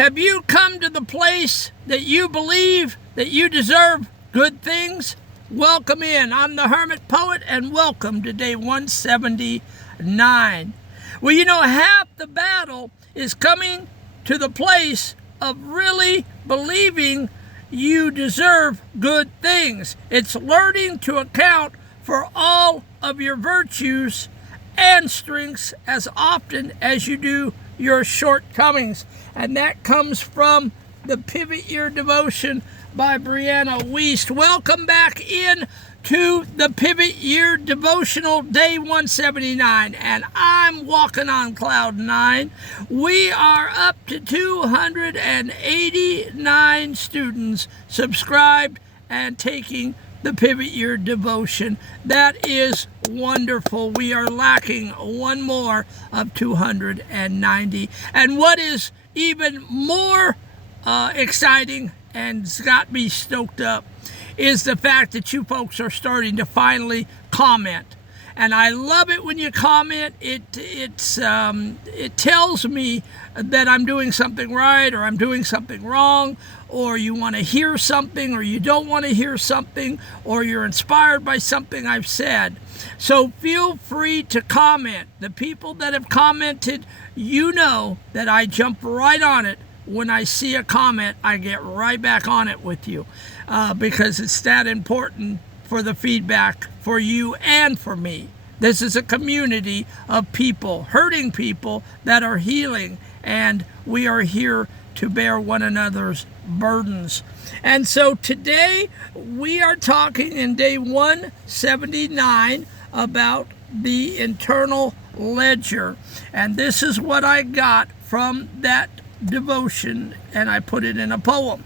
Have you come to the place that you believe that you deserve good things? Welcome in. I'm the Hermit Poet, and welcome to day 179. Well, you know, half the battle is coming to the place of really believing you deserve good things. It's learning to account for all of your virtues and strengths as often as you do your shortcomings. And that comes from the Pivot Year Devotion by Brianna Wiest. Welcome back in to the Pivot Year Devotional, day 179, and I'm walking on cloud 9. We are up to 289 students subscribed and taking the Pivot Year Devotion. That is wonderful. We are lacking one more of 290. And what is even more exciting and's got me stoked up is the fact that you folks are starting to finally comment. And I love it when you comment. It tells me that I'm doing something right or I'm doing something wrong, or you want to hear something or you don't want to hear something, or you're inspired by something I've said. So feel free to comment. The people that have commented, you know that I jump right on it. When I see a comment, I get right back on it with you because it's that important for the feedback for you and for me. This is a community of people, hurting people that are healing, and we are here to bear one another's burdens. And so today we are talking in day 179 about the internal ledger. And this is what I got from that devotion, and I put it in a poem.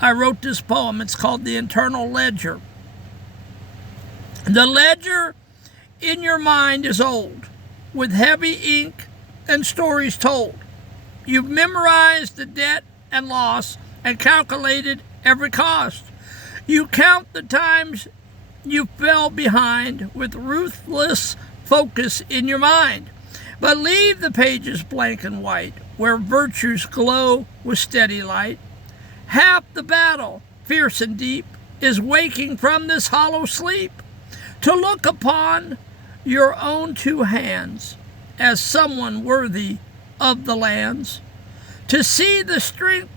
I wrote this poem. It's called The Internal Ledger. The ledger in your mind is old, with heavy ink and stories told. You've memorized the debt and loss and calculated every cost. You count the times you fell behind with ruthless focus in your mind. But leave the pages blank and white, where virtues glow with steady light. Half the battle, fierce and deep, is waking from this hollow sleep, to look upon your own two hands as someone worthy of the lands, to see the strength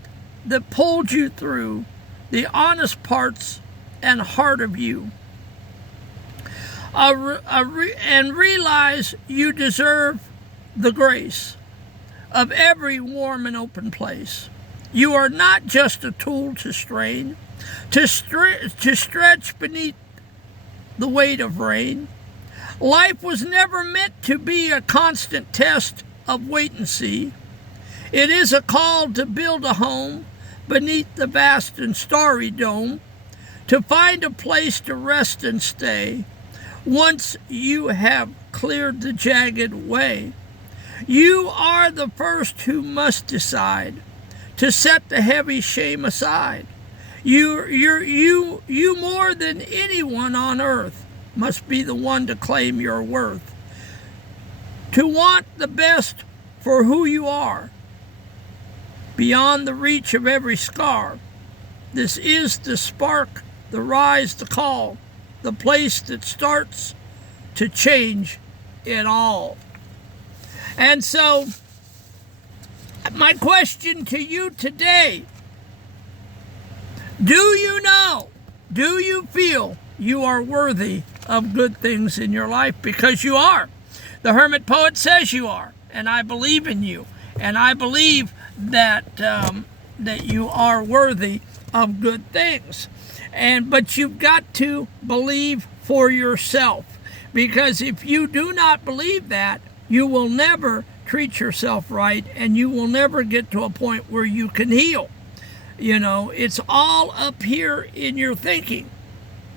that pulled you through the honest parts and heart of you, and realize you deserve the grace of every warm and open place. You are not just a tool to strain, to stretch beneath the weight of rain. Life was never meant to be a constant test of wait and see. It is a call to build a home beneath the vast and starry dome, to find a place to rest and stay once you have cleared the jagged way. You are the first who must decide to set the heavy shame aside. You more than anyone on earth must be the one to claim your worth, to want the best for who you are, beyond the reach of every scar. This is the spark, the rise, the call, the place that starts to change it all. And so, my question to you today, do you know, do you feel you are worthy of good things in your life? Because you are. The Hermit Poet says you are, and I believe in you. And I believe that that you are worthy of good things. But you've got to believe for yourself. Because if you do not believe that, you will never treat yourself right, and you will never get to a point where you can heal. You know, it's all up here in your thinking.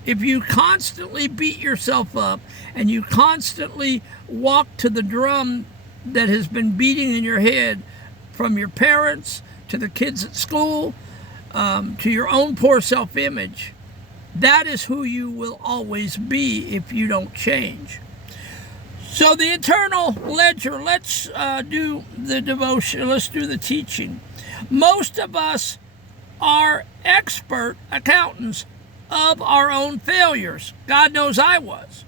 If you constantly beat yourself up and you constantly walk to the drum that has been beating in your head, from your parents to the kids at school, to your own poor self-image, that is who you will always be if you don't change. So the eternal ledger, let's do the devotion, let's do the teaching. Most of us are expert accountants of our own failures. God knows I was.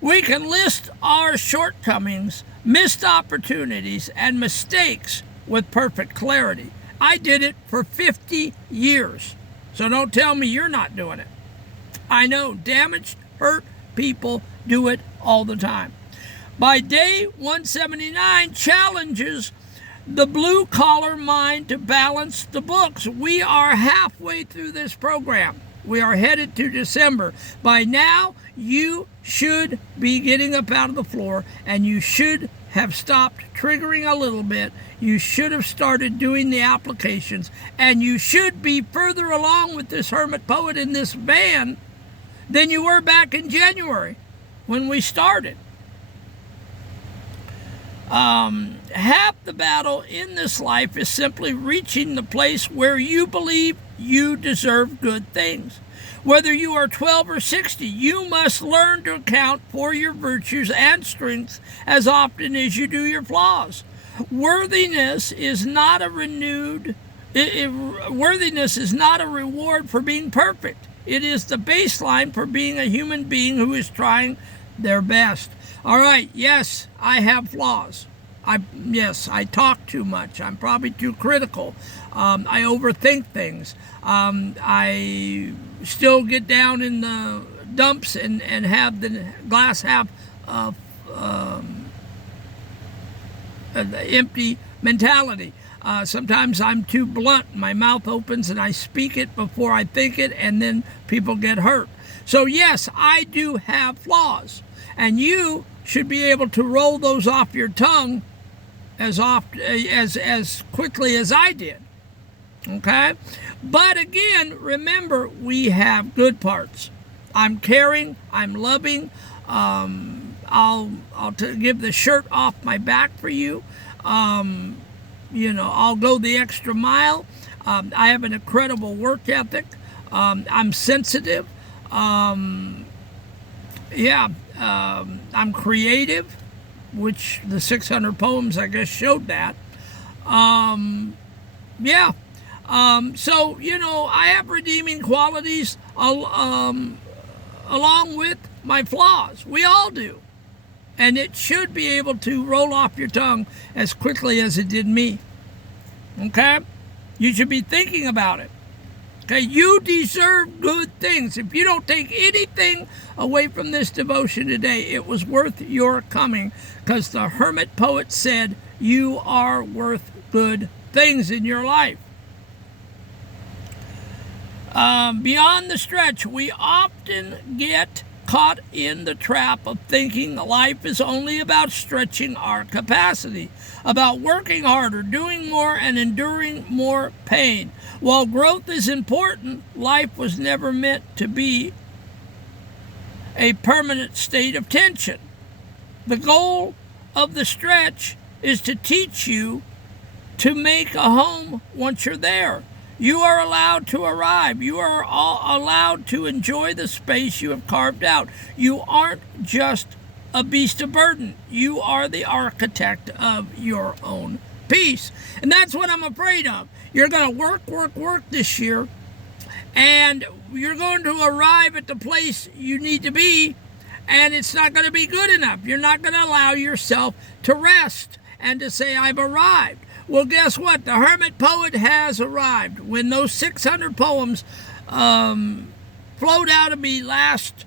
We can list our shortcomings, missed opportunities, and mistakes with perfect clarity. I did it for 50 years, so don't tell me you're not doing it. I know damaged, hurt people do it all the time. By day 179 challenges the blue-collar mind to balance the books. We are halfway through this program. We are headed to December. By now, you should be getting up out of the floor, and you should have stopped triggering a little bit. You should have started doing the applications, and you should be further along with this hermit poet in this van than you were back in January when we started. Half the battle in this life is simply reaching the place where you believe you deserve good things. Whether you are 12 or 60, you must learn to account for your virtues and strengths as often as you do your flaws. Worthiness is not a reward for being perfect. It is the baseline for being a human being who is trying their best. All right, yes, I have flaws. I talk too much. I'm probably too critical. I overthink things. I still get down in the dumps and have the glass half empty mentality. Sometimes I'm too blunt. My mouth opens and I speak it before I think it, and then people get hurt. So yes, I do have flaws, and you should be able to roll those off your tongue as quickly as I did. Okay? But again, remember, we have good parts. I'm caring, I'm loving. I'll give the shirt off my back for you. I'll go the extra mile. I have an incredible work ethic. I'm sensitive. I'm creative, which the 600 poems, I guess, showed that. So, I have redeeming qualities along with my flaws. We all do. And it should be able to roll off your tongue as quickly as it did me. Okay? You should be thinking about it. Okay? You deserve good things. If you don't take anything away from this devotion today, it was worth your coming, because the hermit poet said you are worth good things in your life. Beyond the stretch, we often get caught in the trap of thinking life is only about stretching our capacity, about working harder, doing more, and enduring more pain. While growth is important, life was never meant to be a permanent state of tension. The goal of the stretch is to teach you to make a home once you're there. You are allowed to arrive. You are allowed to enjoy the space you have carved out. You aren't just a beast of burden. You are the architect of your own peace. And that's what I'm afraid of. You're going to work this year, and you're going to arrive at the place you need to be, and it's not going to be good enough. You're not going to allow yourself to rest and to say, I've arrived. Well, guess what? The hermit poet has arrived. When those 600 poems flowed out of me last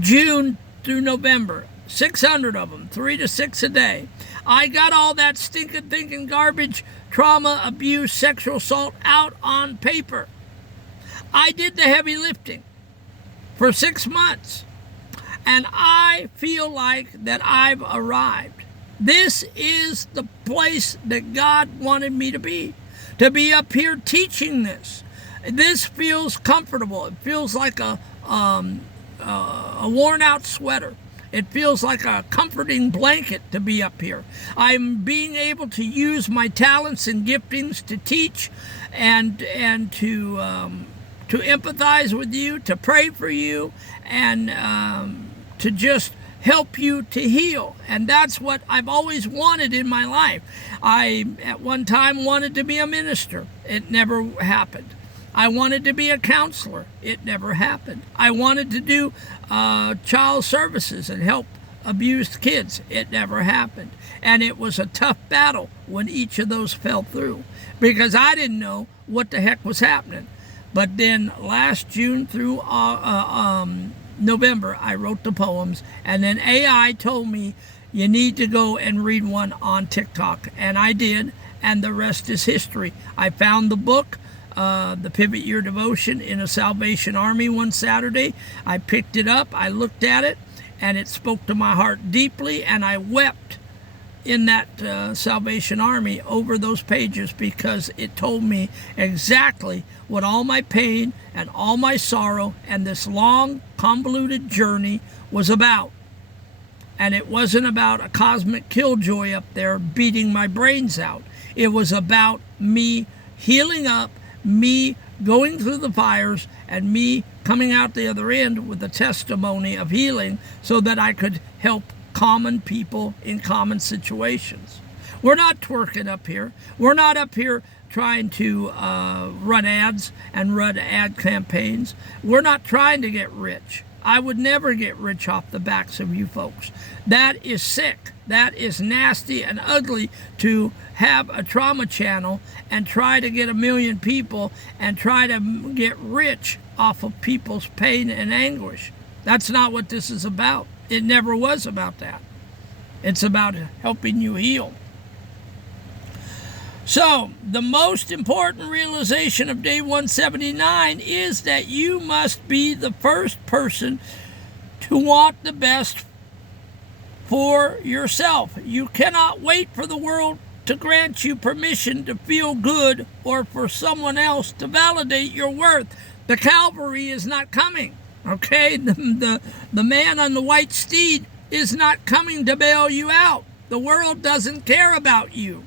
June through November, 600 of them, 3 to 6 a day, I got all that stinking thinking garbage, trauma, abuse, sexual assault out on paper. I did the heavy lifting for 6 months, and I feel like that I've arrived. This is the place that God wanted me to be up here teaching this. This feels comfortable. It feels like a worn-out sweater. It feels like a comforting blanket to be up here. I'm being able to use my talents and giftings to teach and to empathize with you, to pray for you, and to just help you to heal. And that's what I've always wanted in my life. I, at one time, wanted to be a minister. It never happened. I wanted to be a counselor. It never happened. I wanted to do child services and help abused kids. It never happened. And it was a tough battle when each of those fell through, because I didn't know what the heck was happening. But then last June through November, I wrote the poems, and then AI told me, you need to go and read one on TikTok. And I did, and the rest is history. I found the book, The Pivot Your Devotion in a Salvation Army, one Saturday. I picked it up, I looked at it, and it spoke to my heart deeply, and I wept in that Salvation Army over those pages, because it told me exactly what all my pain and all my sorrow and this long, convoluted journey was about. And it wasn't about a cosmic killjoy up there beating my brains out. It was about me healing up, me going through the fires, and me coming out the other end with a testimony of healing so that I could help common people in common situations. We're not twerking up here. We're not up here trying to run ads and run ad campaigns. We're not trying to get rich. I would never get rich off the backs of you folks. That is sick. That is nasty and ugly, to have a trauma channel and try to get 1 million people and try to get rich off of people's pain and anguish. That's not what this is about. It never was about that. It's about helping you heal. So, the most important realization of day 179 is that you must be the first person to want the best for yourself. You cannot wait for the world to grant you permission to feel good or for someone else to validate your worth. The cavalry is not coming, okay? The man on the white steed is not coming to bail you out. The world doesn't care about you.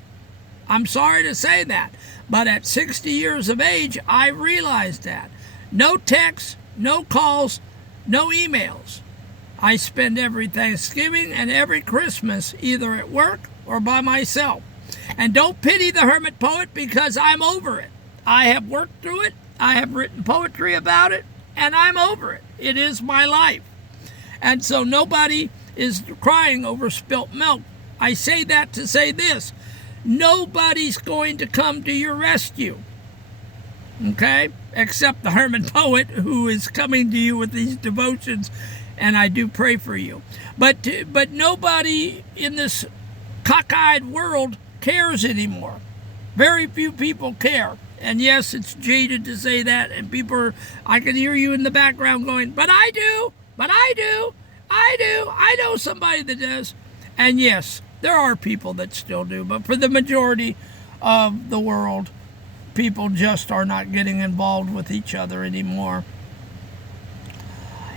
I'm sorry to say that, but at 60 years of age, I realized that. No texts, no calls, no emails. I spend every Thanksgiving and every Christmas either at work or by myself. And don't pity the hermit poet, because I'm over it. I have worked through it, I have written poetry about it, and I'm over it. It is my life. And so nobody is crying over spilt milk. I say that to say this. Nobody's going to come to your rescue, okay? Except the hermit poet, who is coming to you with these devotions, and I do pray for you. But nobody in this cockeyed world cares anymore. Very few people care. And yes, it's jaded to say that, and people are, I can hear you in the background going, but I do, I know somebody that does. And yes, there are people that still do, but for the majority of the world, people just are not getting involved with each other anymore.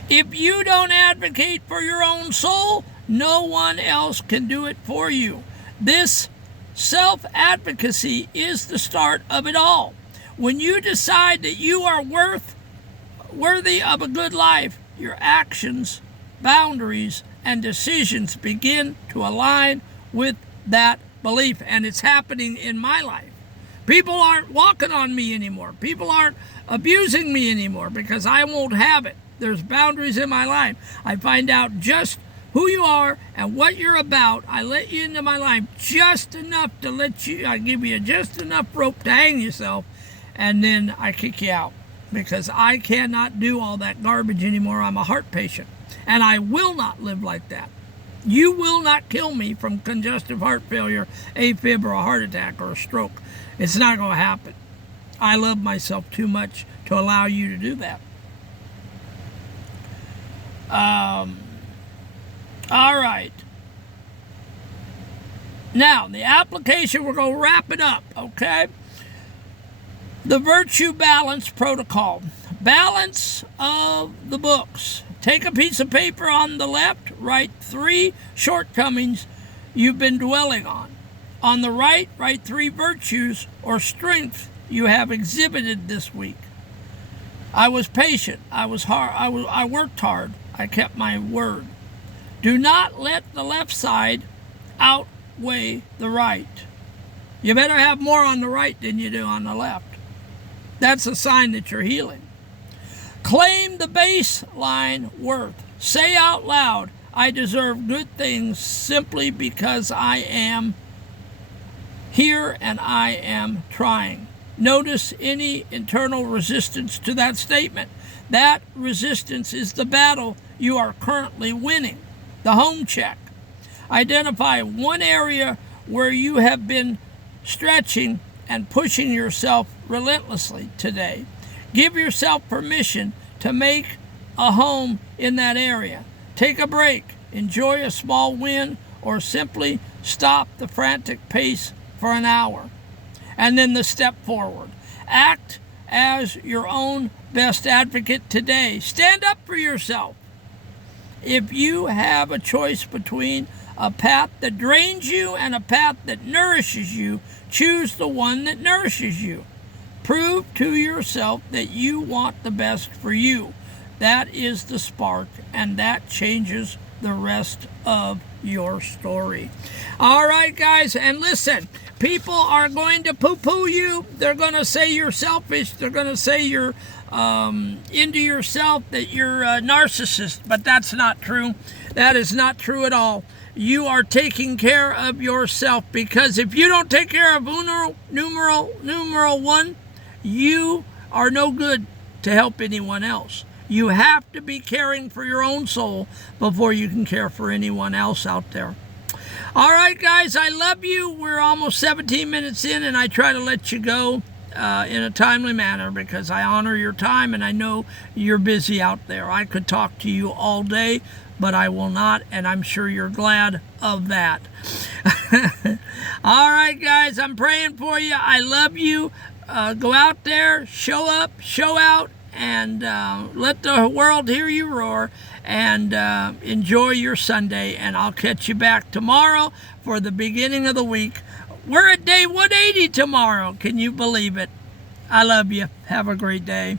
If you don't advocate for your own soul, no one else can do it for you. This self-advocacy is the start of it all. When you decide that you are worthy of a good life, your actions, boundaries, and decisions begin to align with that belief, and it's happening in my life. People aren't walking on me anymore. People aren't abusing me anymore, because I won't have it. There's boundaries in my life. I find out just who you are and what you're about. I let you into my life just enough to I give you just enough rope to hang yourself, and then I kick you out, because I cannot do all that garbage anymore. I'm a heart patient, and I will not live like that. You will not kill me from congestive heart failure, AFib, or a heart attack or a stroke. It's not going to happen. I love myself too much to allow you to do that. All right. Now, the application, we're going to wrap it up, okay? The Virtue Balance Protocol. Balance of the books. Take a piece of paper on the left, write 3 shortcomings you've been dwelling on. On the right, write 3 virtues or strengths you have exhibited this week. I was patient. I worked hard. I kept my word. Do not let the left side outweigh the right. You better have more on the right than you do on the left. That's a sign that you're healing. Claim the baseline worth. Say out loud, I deserve good things simply because I am here and I am trying. Notice any internal resistance to that statement. That resistance is the battle you are currently winning. The home check. Identify one area where you have been stretching and pushing yourself relentlessly today. Give yourself permission to make a home in that area. Take a break, enjoy a small win, or simply stop the frantic pace for an hour. And then the step forward. Act as your own best advocate today. Stand up for yourself. If you have a choice between a path that drains you and a path that nourishes you, choose the one that nourishes you. Prove to yourself that you want the best for you. That is the spark, and that changes the rest of your story. All right, guys, and listen, people are going to poo-poo you. They're going to say you're selfish. They're going to say you're into yourself, that you're a narcissist, but that's not true. That is not true at all. You are taking care of yourself, because if you don't take care of numeral one, you are no good to help anyone else. You have to be caring for your own soul before you can care for anyone else out there. All right, guys, I love you. We're almost 17 minutes in, and I try to let you go in a timely manner because I honor your time, and I know you're busy out there. I could talk to you all day, but I will not, and I'm sure you're glad of that. All right, guys, I'm praying for you. I love you. Go out there, show up, show out, and let the world hear you roar, and enjoy your Sunday, and I'll catch you back tomorrow for the beginning of the week. We're at day 180 tomorrow. Can you believe it? I love you. Have a great day.